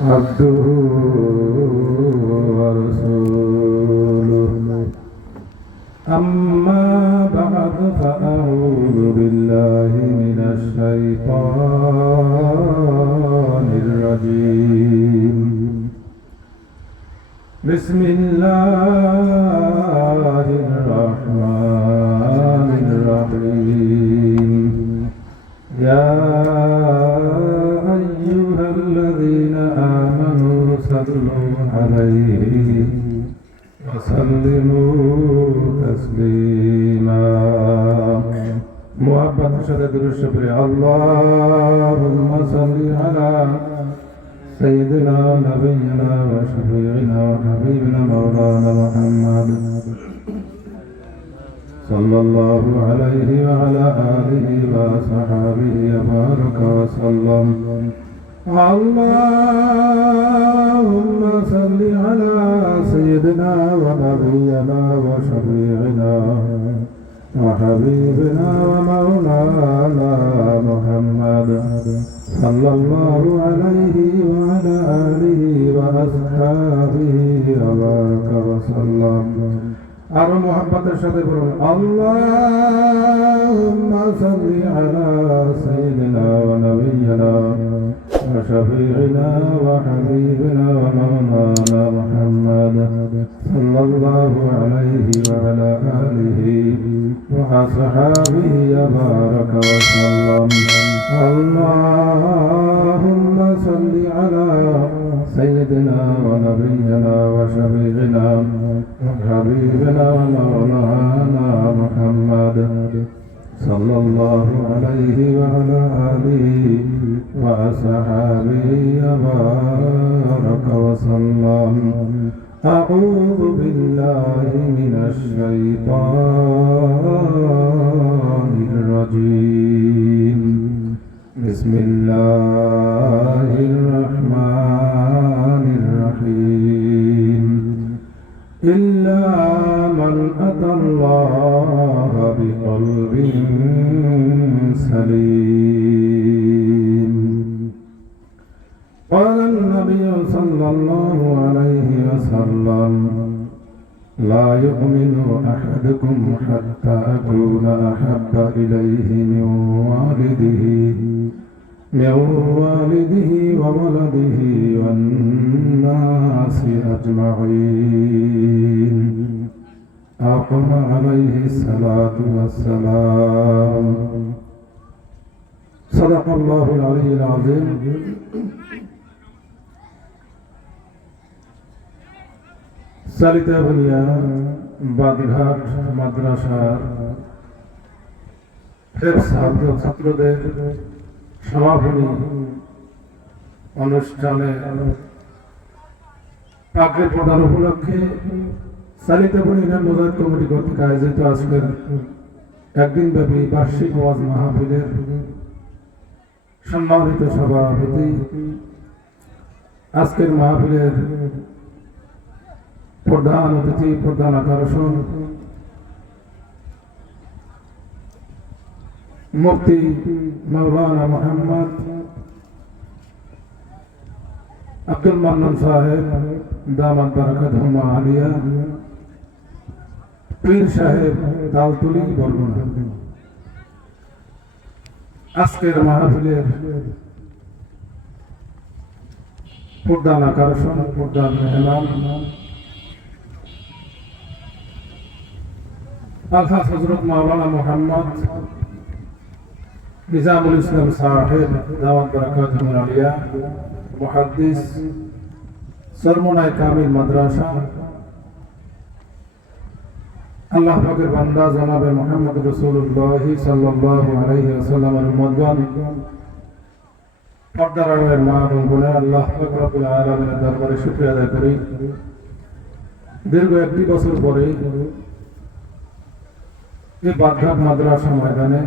عبده ورسوله أما بعد فأعوذ بالله من الشيطان الرجيم بسم الله الرحمن الرحيم يا أيها الذين آمنوا صلوا عليه وسلموا تسليما محبت شدد الشكر اللهم صل على سيدنا نبينا وشفيعنا وحبيبنا مولانا محمد صلى الله عليه وعلى آله وصحبه وبارك وسلم اللهم صل على سيدنا ونبينا وشفيعنا وحبيبنا ومولانا محمد صلى الله عليه وعلى آله وأصحابه وبارك وسلم আর মোহাম্মদের সাথে বলুন আল্লাহুম্মা সাল্লি আলা সাইয়্যিদিনা ওয়া নাবিয়্যিনা ওয়া শাফী'িনা ওয়া হাবিবিনা ওয়া মাওলানা মুহাম্মদ সাল্লাল্লাহু আলাইহি ওয়া আলা আলিহি ওয়া আসহাবিহি ওয়া বারাকা ওয়া সাল্লাম আল্লাহুম্মা সাল্লি আলা সাইয়্যিদিনা ওয়া নাবিয়্যিনা ওয়া শাফী'িনা حبيبنا ومولانا محمد صلى الله عليه وعلى آله وأصحابه وبارك وسلم أعوذ بالله من الشيطان الرجيم بسم الله الرحمن الرحيم إلا من أتى الله بقلب سليم قال النبي صلى الله عليه وسلم لا يؤمن أحدكم حتى أكون أحب إليه من والده وولده والناس أجمعين أقم عليه الصلاة والسلام صدق الله العلي العظيم সালিতা বলিয়া বাদঘাট মাদ্রাসার ফের ছাত্রদের সমাপনী অনুষ্ঠানে পাকের প্রধান উপলক্ষে সালিতা বলিয়া মোজাহিদ কমিটি কর্তৃক আয়োজিত আজকের একদিন ব্যাপী বার্ষিক ওয়াজ মাহফিলের সম্মানিত সভাপতি আজকের মাহফিলের প্রধান অতিথি প্রধান আকর্ষণ মুফতি মৌলানা মোহাম্মদ আব্দুল মান্নান সাহেব দামাত বারাকাতুহুমা আলিয়া পীর সাহেব তালতুলি বরগুনা আজকের মাহফিলের প্রধান আকর্ষণ প্রধান মেহমান আলহাজ হযরত মাওলানা মোহাম্মদ নিজামুল ইসলাম সাহেব দাওয়াত বারাকাতুহুল আলিয়া মুহাদ্দিস সরমনায় কামিল মাদ্রাসা আল্লাহ পাকের বান্দা জনাবে মুহাম্মদ রাসূলুল্লাহ সাল্লাল্লাহু আলাইহি ওয়াসাল্লামের উম্মতগণ পর্দার আড়ালের মা এবং বোনেরা আল্লাহ পাক রব্বুল আলামিনের দরবারে শুকরিয়া আদায় করি দীর্ঘ একটি বছর পরে এই বাদঘাট মাদ্রাসা ময়দানে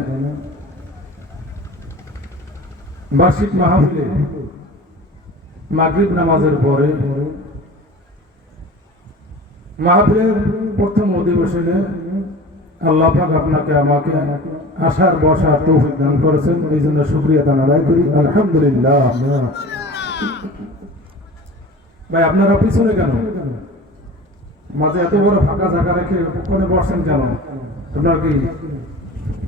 বার্ষিক মাহফিলে মাগরিব নামাজের পরে মাহফিলের প্রথম অধিবেশনে আল্লাহ পাক আপনাকে আমাকে আসার বসার তৌফিক দান করেছেন, এই জন্য শুকরিয়া দান আদায় করি। আলহামদুলিল্লাহ। ভাই আপনারা পিছনে কেন? মাঝে এত বড় ফাঁকা জায়গা রেখে ওখানে বসছেন কেন? আপনার কি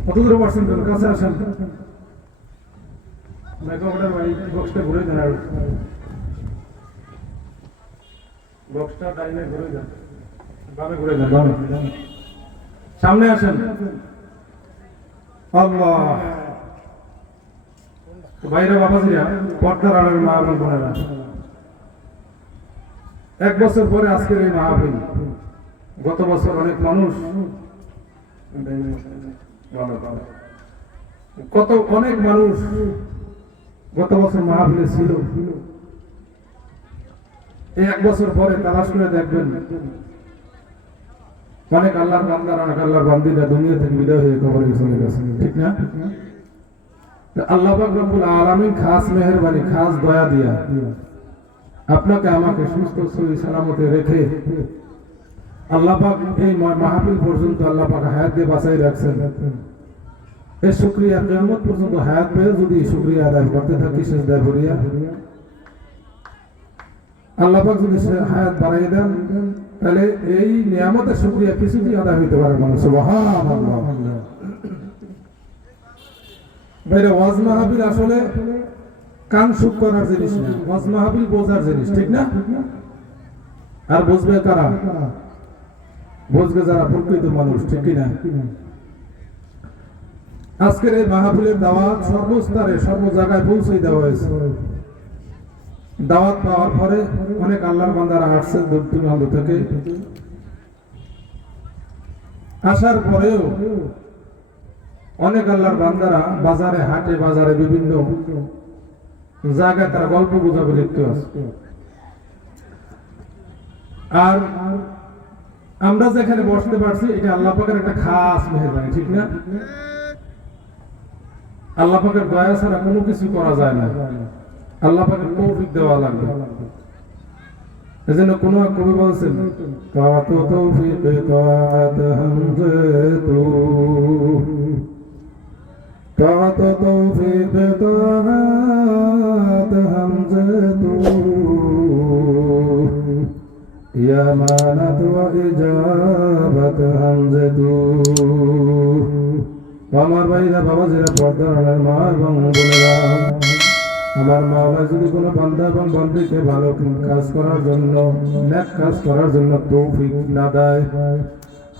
কত দূরে বসছেন কেন? কাছে আসেন। মাইক্রোফোনের ভাই বক্সটা ঘুরে দেন, আর বক্সটা ডাইনে ঘুরে দেন, বামে ঘুরে দেন, বামে সামনে আসেন। আল্লাহ বাইরে বাবাজিরা, পর্দার আড়ালের মা এবং বোনেরা, 1 বছর পরে আজকের এই মাহফিল। গত বছর অনেক মানুষ গত বছর মাহফিলে ছিল। এই 1 বছর পরে তালাশ করে দেখবেন অনেক আল্লাহর বান্দারা, অনেক আল্লাহর বান্দিরা দুনিয়া থেকে বিদায় হয়ে কবরে চলে গেছে, ঠিক না? আল্লাহ পাক রব্বুল আলামিন খাস মেহেরবানি, খাস দয়া দিয়া আপনাকে আমাকে সুস্থ সহি সালামতে রেখে আল্লাহ পাক এই মাহফিল পর্যন্ত আল্লাহ পাক হায়াত দিয়ে বাঁচাই রাখছেন। এই শুকরিয়া কিয়ামত পর্যন্ত হায়াত পেয়ে যদি শুকরিয়া আদায় করতে থাকি সিজদায় পড়িয়া, আল্লাহ পাক যদি হায়াত বাড়াই দেন, তাহলে এই নিয়ামতের শুকরিয়া কিছুতেই আদায় হইতে পারে না। সুবহানাল্লাহ। ভাইরা, ওয়াজ মাহফিল আসলে কান সুখ করার জিনিস না, ওয়াজ মাহফিল বোঝার জিনিস, ঠিক না? আর বুঝবে কারা? বুঝবে যারা প্রকৃত মানুষ, ঠিক কিনা? আজকের এই মাহফিলের দাওয়াত সর্বস্তরে সর্ব জায়গায় পৌঁছে দেওয়া হয়েছে। দাওয়াত পাওয়ার পরে অনেক আল্লাহর বান্দারা আসছে দূর দূরান্ত থেকে। আসার পরেও অনেক আল্লাহর বান্দারা বাজারে, হাটে, বাজারে বিভিন্ন জায়গায় তারা গল্প গুজবে লিপ্ত আছে। আর আমরা যেখানে বসতে পারছি, এটা আল্লাহ পাকের একটা খাস মেহেরবানি, ঠিক না? আল্লাহ পাকের দয়া ছাড়া কোনো কিছু করা যায় না, আল্লাহ পাকের তৌফিক দেওয়া লাগবে। এজন্য কোন কবি বলছেন, তাত তৌফিক তাত হামজতু, তাত তৌফিক তাত হামজতু, ইয়া মানাত ওয়া ইজাবাত হামজতু। আমার ভাইরা, বাবাজিরা, পর্দার আড়ালের মা এবং বোনেরা, আমার মাওলা যদি কোনো বান্দা এবং বান্দীকে ভালো কাজ করার জন্য, নেক কাজ করার জন্য তৌফিক না দেয়,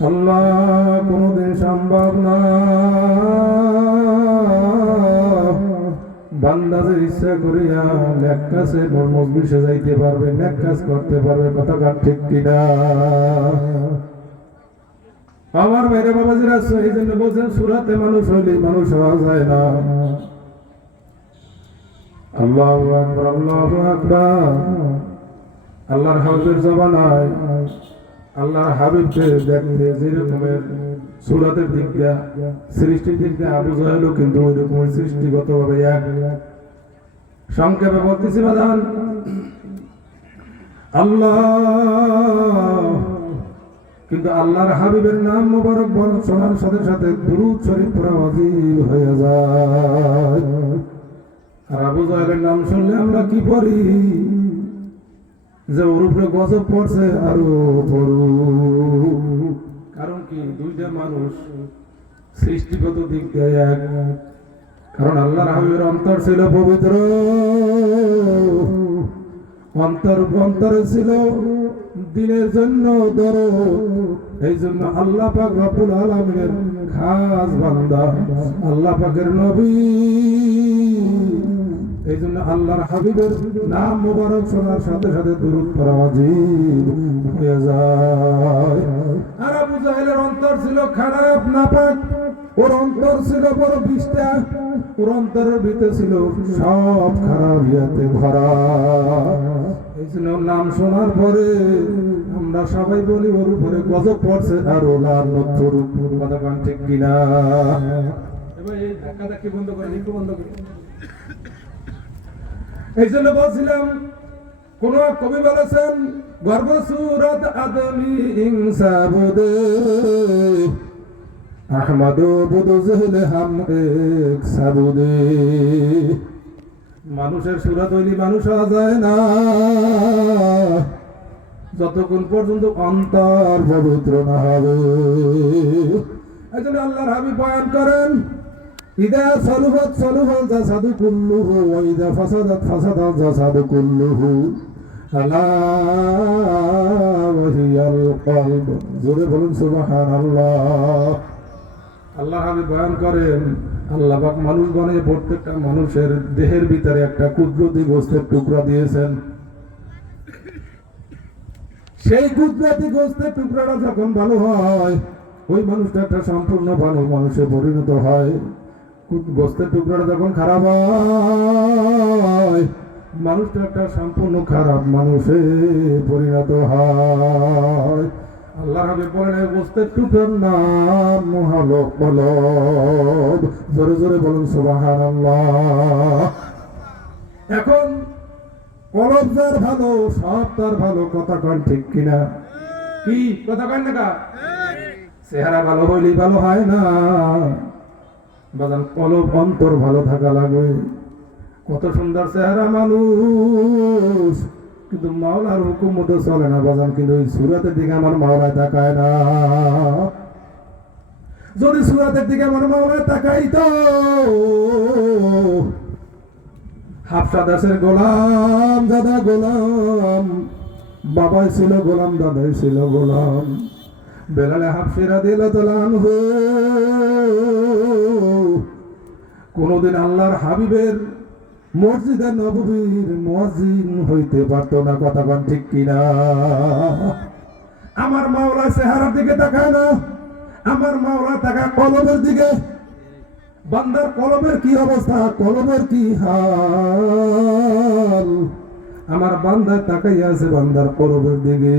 আল্লাহ কোনোদিন সম্ভব না। বান্দা যে ইচ্ছা করিয়া নেক কাজে মজলিসে যাইতে পারবে, নেক কাজ করতে পারবে, কথাটা ঠিক কিনা? আমার বাইরে বাবাজিরা, এই জন্য বলছেন সুরাতে মানুষ হইলে মানুষ হওয়া যায় না। আল্লাহু আকবার, আল্লাহু আকবার। আল্লাহর হাবিবের জবানায় আল্লাহর হাবিবকে দেখতে যেরকমের সুরাতের দিক দিয়া, সৃষ্টির দিক দিয়া আবু জাহেলও কিন্তু ওই রকমের সৃষ্টিগতভাবে এক। সংক্ষেপে বলতেছি বাদান, আল্লাহ কিন্তু আল্লাহর হাবিবের নাম মোবারক বল শোনার সাথে সাথে দুরূদ শরীফ পড়া ওয়াজিব হয়ে যায়। আর আবু জাহেলের নাম শুনলে আমরা কি পড়ি? যে ওর উপরে গজব পড়ছে আরো পড়ু। কারণ কি? দুইটা মানুষ সৃষ্টিগত দিক দিয়ে এক। কারণ আল্লাহর হাবিবের অন্তর ছিল পবিত্র, অন্তরে ছিল দিনের জন্য দরদ। এই জন্য আল্লাহ পাক রব্বুল আলামিনের খাস বান্দা, আল্লাহ পাকের নবী। এই জন্য আল্লাহর হাবিবের নাম মোবারক শোনার সাথে সাথে দুরূদ পড়া ওয়াজিব হয়ে যায়। আর আবু জাহেলের অন্তর ছিল খারাপ, নাপাক। ওর অন্তর ছিল বড় বিষ্ঠা, ওর অন্তরের ভিতরে ছিল সব খারাপ ইয়াতে ভরা। এই জন্য নাম শোনার পরে আমরা সবাই বলি ওর উপরে গজব পড়ছে আর ও লানত করুক। কথা কান ঠিক কিনা? এবার এই ধাক্কাটা কি বন্ধ করেন? একটু বন্ধ করুন। এই জন্য বলছিলাম, কোন কবি বলেছেন, গর্বসুরত আদমি ইনসাবুদে আহমদু বুদু জহলে হাম এক সাবুদে। মানুষের সুরত হইলে মানুষ হওয়া যায় না, যতক্ষণ পর্যন্ত অন্তর পবিত্র না হবে। এজন্য আল্লাহর হাবিব বয়ান করেন, ইদা সালুহাত সালুহাল জাসাদু কুল্লুহু ওয়া ইদা ফাসাদাত ফাসাদাল জাসাদু কুল্লুহু আলা ওয়া হিয়াল কলব। জোরে বলুন সুবহানাল্লাহ। আল্লাহর হাবিব বয়ান করেন, আল্লাহ পাক মানুষ বানিয়ে প্রত্যেকটা মানুষের দেহের ভিতরে একটা কুদরতি গোশতের টুকরা দিয়েছেন। সেই কুদরতি গোশতের টুকরাটা যখন ভালো হয়, ওই মানুষটা একটা সম্পূর্ণ ভালো মানুষে পরিণত হয়। গোশতের টুকরাটা যখন খারাপ হয়, মানুষটা একটা সম্পূর্ণ খারাপ মানুষে পরিণত হয়। আল্লাহ হাবিব বলেন, এই গোশতের টুকরার নাম হলো কলব। জোরে জোরে বলুন সুবহানাল্লাহ। এখন কলব যার ভালো, সব তার ভালো, কথা কন ঠিক কিনা? কি কথা কন না? চেহারা ভালো হইলেই ভালো হয় না বাজান, কলব অন্তর ভালো থাকা লাগবে। কত সুন্দর চেহারা মানুষ, কিন্তু মাওলার হুকুম মতো চলে না বাজান। কিন্তু ওই সুরাতের দিকে আমার মাওলায় তাকায় না। যদি সুরাতের দিকে আমার মাওলায় তাকাই তো হাফসা দেশের গোলাম, দাদা গোলাম, বাবাই ছিল গোলাম, দাদাই ছিল গোলাম। বেলালে হাফসি রাদিয়াল্লাহু আনহু কোনদিন আল্লাহর হাবিবের মসজিদে নববীর মুয়াজ্জিন হইতে পারত না। কথা বল ঠিক কিনা? আমার মাওলা চেহারার দিকে তাকায় না, আমার মাওলা তাকায় কলবের দিকে। বান্দার কলবের কি অবস্থা, কলবের কি হাল, আমার বান্দার তাকাই আছে বান্দার কলবের দিকে।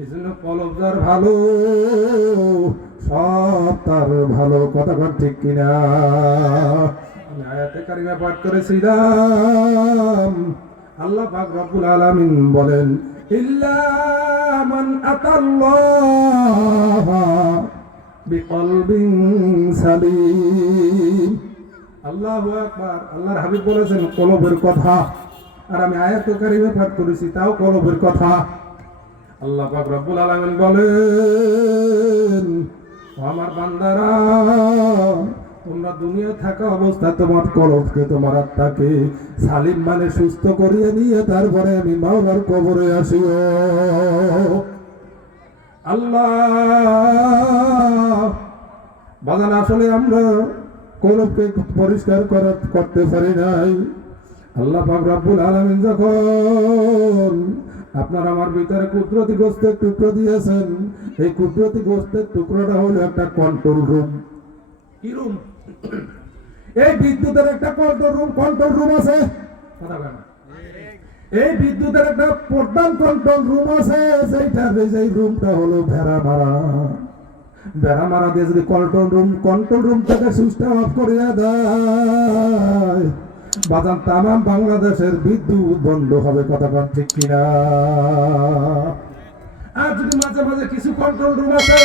এই জন্য কলব যার ভালো, সব তার ভালো। কথা বল ঠিক কিনা? আমি আয়াতে কারিমা পাঠ করেছিলাম, আল্লাহ পাক রব্বুল আলামিন বলেন, ইল্লা মান আতাল্লাহ বিকলবিন সালিম। আল্লাহু আকবার। আল্লাহর হাবিব বলেছেন কলবের কথা, আর আমি আয়াতে কারিমা পাঠ করেছি, তাও কলবের কথা। আল্লাহ পাক রব্বুল আলামিন বলেন, আমার বান্দারা, তোমরা দুনিয়া থাকা অবস্থা তোমার কলবকে, তোমার আত্মাকে সালিম মানে সুস্থ করিয়ে নিয়ে তারপরে আমি মাওলার কবরে আসিও। আল্লাহ বাগান, আসলে আমরা কলবকে পরিষ্কার করতে পারি নাই। আল্লাহ পাক রব্বুল আলামিন যখন আপনার আমার ভিতরে কুদরতি গোশতের টুকরো দিয়েছেন, এই কুদরতি গোশতের টুকরোটা হলো একটা কন্ট্রোল রুম। কি রুম? এই বিদ্যুতের একটা কন্ট্রোল রুম আছে। কথা বলেন। এই বিদ্যুতের একটা প্রধান কন্ট্রোল রুম আছে, সেই রুমটা হলো ভেড়া মারা দিয়ে যদি কন্ট্রোল রুম থেকে সুইচটা অফ করে দেয় বাজান, তামাম বাংলাদেশের বিদ্যুৎ বন্ধ হবে। কথা বল ঠিক কিনা? আর যদি মাঝে মাঝে কিছু কন্ট্রোল রুম আছে,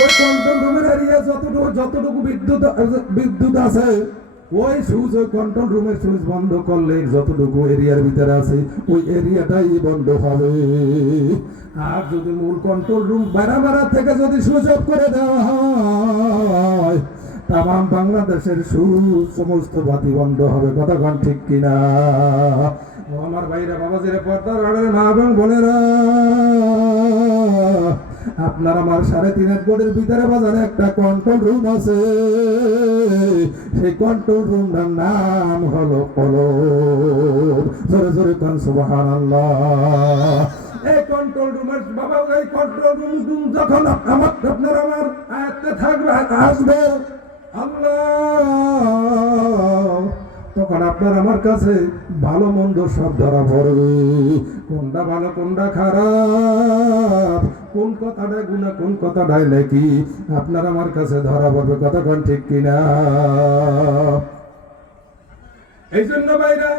ওই কন্ট্রোল রুমের এরিয়া যতটুকু বিদ্যুৎ আছে, ওই সুইচ, ওই কন্ট্রোল রুমের সুইচ বন্ধ করলে যতটুকু এরিয়ার ভিতরে আছে ওই এরিয়াটাই বন্ধ হবে। আর যদি মূল কন্ট্রোল রুম বাড়া থেকে যদি সুইচ অফ করে দেওয়া হয়, তামাম বাংলাদেশের সমস্ত বাতি বন্ধ হবে। কথা কন ঠিক কিনা? আমার ভাইরা, বাবাজিরা, পর্দার আড়ালে মা এবং বোনেরা, আপনার আমার 3.5 একরের ভিতরে বাজারে একটা কন্ট্রোল রুম আছে। সেই কন্ট্রোল রুমটার নাম হলো কলব। জোরে জোরে কোন সুবহানাল্লাহ। এই কন্ট্রোল রুমের বাবা, এই কন্ট্রোল রুম যখন আপনার আমার আয়াতে থাকবে, আসবে আল্লাহ, তখন আপনার আমার কাছে ভালো মন্দ সব ধরা পড়বে। কোনটা ভালো, কোনটা খারাপ, কোন কথাটা গুনাহ, কোন কথাটাই নাকি আপনার আমার কাছে ধরা পড়বে। কথা কোন ঠিক কিনা? এই জন্য ভাইরা,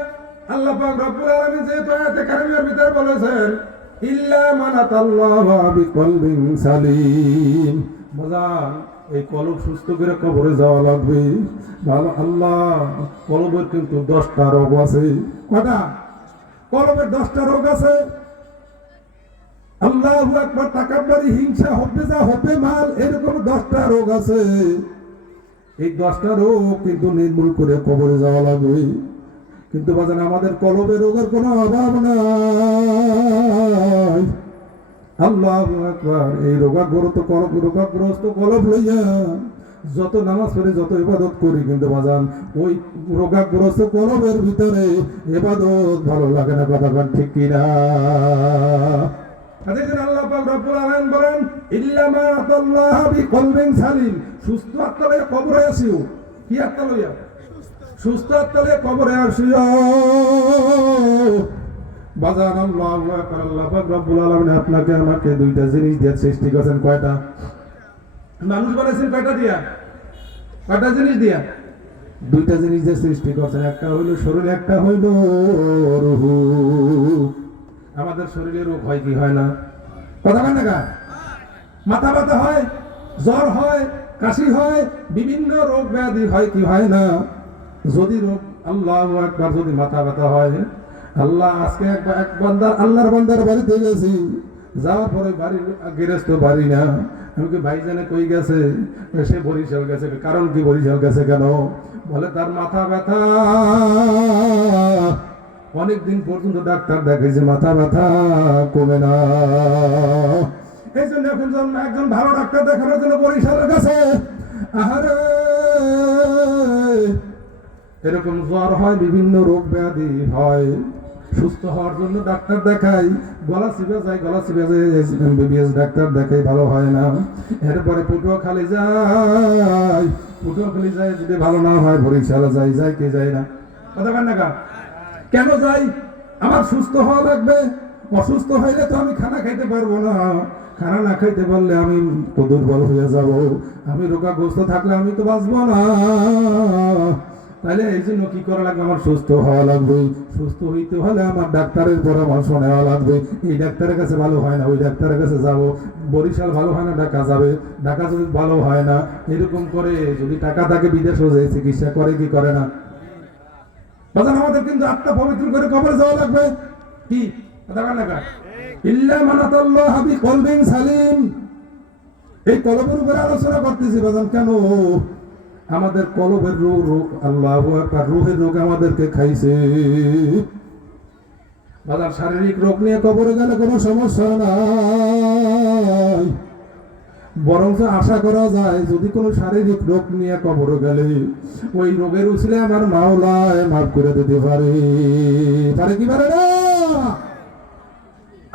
আল্লাহ পাক রব্বুল আলামিন যেহেতু আয়াতে কারিমার ভিতর বলেছেন, ইল্লা মান আতাল্লাহা বিকলবিন সালিম, বাজান এই কলব সুস্থ করে কবরে যাওয়া লাগবে। ভালো আল্লাহ, কলবের কিন্তু 10টা রোগ আছে। কটা? কলবের 10টা রোগ আছে। আল্লাহু আকবার, তাকাব্বুরি, হিংসা, হবে যা হবে মাল, এরকম 10টা রোগ আছে। এই 10টা রোগ কিন্তু নির্মূল করে কবরে যাওয়া লাগবে। কিন্তু বাজান আমাদের কলবে রোগের কোনো অভাব নাই। আল্লাহু আকবার। এই রোগাগ্রস্ত কলব লইয়া যত নামাজ পড়ি, যত ইবাদত করি, কিন্তু বাজান ওই রোগাগ্রস্ত কলবের ভিতরে ইবাদত ভালো লাগে না। কথা বলেন ঠিক কিনা? আল্লাহ পাক রব্বুল আলামিন বলেন, ইল্লা মা আতাল্লাহ বিকলবিন সালিম। সুস্থ আত্মা লইয়া কবরে আসিও। কি আত্মা লইয়া? সুস্থ আত্মা লইয়া কবরে আসিও। বাজান আল্লাহু আকবার। আল্লাহ পাক রব্বুল আলামিন আপনাকে আমাকে 2টা জিনিস দিয়ে সৃষ্টি করেছেন। কয়টা? মানুষ বানাইছেন কয়টা দিয়া? কয়টা জিনিস দিয়া? 2টা জিনিস দিয়ে সৃষ্টি করেছেন। একটা হইল শরীর, একটা হইল রূহ। আমাদের শরীরে রোগ হয় কি হয় না? কথা বলেন না? মাথা ব্যথা হয়, জ্বর হয়, কাশি হয়, বিভিন্ন রোগ ব্যাধি হয় কি হয় না? যদি রোগ, আল্লাহু আকবার, যদি মাথা ব্যথা হয়, আল্লাহ আজকে আল্লাহর বান্দার বাড়িতে গেছি, যাওয়ার পরে বাড়ির গেরেস্ত বাড়ি না, আমাকে ভাইজানে কই গেছে, সে বরিশাল গেছে। কারণ কি বরিশাল গেছে কেন? বলে তার মাথা ব্যথা, অনেকদিন পর্যন্ত ডাক্তার দেখাইছে, মাথা ব্যথা কমে না। এই জন্য এখন একজন ভালো ডাক্তার দেখানোর জন্য বরিশালের কাছে, আহারে এরকম জ্বর হয়, বিভিন্ন রোগ ব্যাধি হয়, সুস্থ হওয়ার জন্য ডাক্তার দেখাই, গলা চিপে যায়, এমবিবিএস ডাক্তার দেখাই, ভালো হয় না। এরপরে পটুয়াখালী যায়, যদি ভালো না হয় বরিশালে যায় কে যায় না? কথা বলেন না? কেন যাই? আমার সুস্থ হওয়া লাগবে। অসুস্থ হইলে তো আমি খানা খাইতে পারবো না। খানা না খাইতে পারলে আমি তো দুর্বল হয়ে যাব। আমি রোগাগ্রস্ত থাকলে আমি তো বাঁচবো না। তাহলে এই জন্য কি করা লাগবে? আমার সুস্থ হওয়া লাগবে। সুস্থ হইতে হলে আমার ডাক্তারের পরামর্শ নেওয়া লাগবে। এই ডাক্তারের কাছে ভালো হয় না, ওই ডাক্তারের কাছে যাব। বরিশাল ভালো হয় না, ঢাকা যাবে। ঢাকা যদি ভালো হয় না, এরকম করে যদি টাকা থাকে বিদেশে যায় চিকিৎসা করে কি করে না? বাজান আমাদের কিন্তু আত্মা পবিত্র করে কবরে যাওয়া লাগবে। কি কথা বলেন না? ইল্লা মান আতাল্লাহ বিকলবিন সালিম। এই কলবের উপরে আলোচনা করতেছি বাজান। কেন? আমাদের কলবের রোগ, আল্লাহু আকবার, রূহের রোগ আমাদেরকে খাইছে। বাজার শারীরিক রোগ নিয়ে কবরে গেলে কোনো সমস্যা নাই, বরং আশা করা যায় যদি কোনো শারীরিক রোগ নিয়ে কবরে গেলে ওই রোগের উসিলে আমার মাওলায় মাফ করে দিতে পারে। কি পারে না?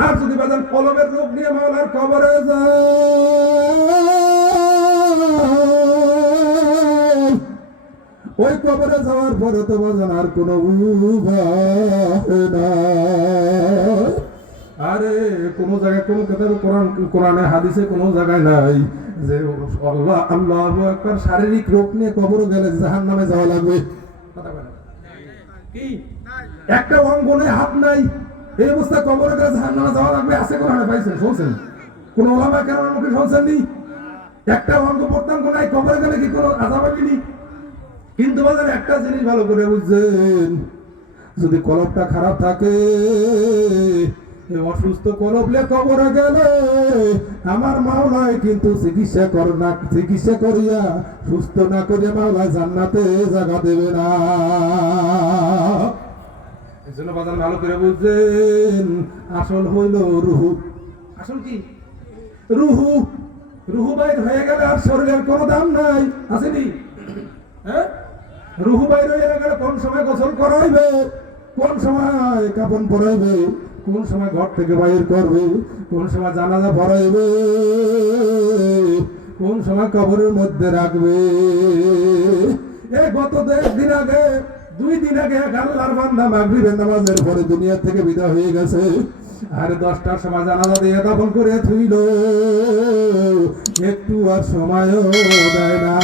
আর যদি বাজার কলবের রোগ নিয়ে মাওলার কবরে যায়, ওই কবরে যাওয়ার পরে তো বাজান আর কোনো উপায় নাই। আরে কোন জায়গায় কোন কথা কোরআনে হাদিসে কোন জায়গায় নাই যে আল্লাহু আকবার শারীরিক রোগ নিয়ে কবরে গেলে জাহান্নামে যাওয়া লাগবে। কথা বলেন কি? একটা অঙ্গ নেই, হাত নাই, এই অবস্থা কবরে গেলে জাহান্নামে যাওয়া লাগবে। আছে কোরআনে পাইছেন? শুনছেন? কোন ওলামা কেরামের মুখে শুনছেননি? একটা অঙ্গ প্রত্যঙ্গ নাই, কবরে গেলে কি কোনো আযাব হবেনি? কিন্তু বাজার একটা জিনিস ভালো করে বুঝছেন, যদি কলবটা খারাপ থাকে, অসুস্থ কলবলে কবরে গেলে আমার মাওলায় কিন্তু চিকিৎসা করিয়া সুস্থ না করিয়া মাওলায় জান্নাতে জায়গা দেবে না। এই জন্য বাজার ভালো করে বুঝছেন, আসল হইল রুহু। আসল কি? রুহু। রুহু বাইর হয়ে গেলে আর শরীরের কোনো দাম নাই, আসেনি? হ্যাঁ, রুহু বাইর হয়ে গেলে কোন সময় গোসল করাইবে, কোন সময় কাপড় পরাইবে, কোন সময় ঘর থেকে বাইর করবে, কোন সময় জানাজা পড়াইবে, কোন সময় কবরের মধ্যে রাখবে। এই গত 2 দিন আগে এক আল্লাহর বান্দা মাগরিবের নামাজের পরে দুনিয়া থেকে বিদায় হয়ে গেছে। আর 10টার সময় জানাজা দিয়ে দাফন করে থুইল, একটু আর সময়ও দেয় না।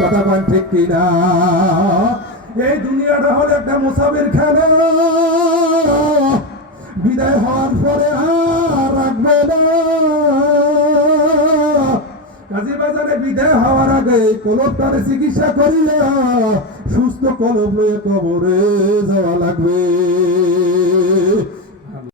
কথা বলেন ঠিক কিনা? এই দুনিয়াটা হলো একটা মুসাফির খানা, বিদায় হওয়ার পরে আর রাখবে না। কাজী বাজারে বিদায় হওয়ার আগে কলবটারে চিকিৎসা করিয়া সুস্থ কলব লইয়া কবরে যাওয়া লাগবে।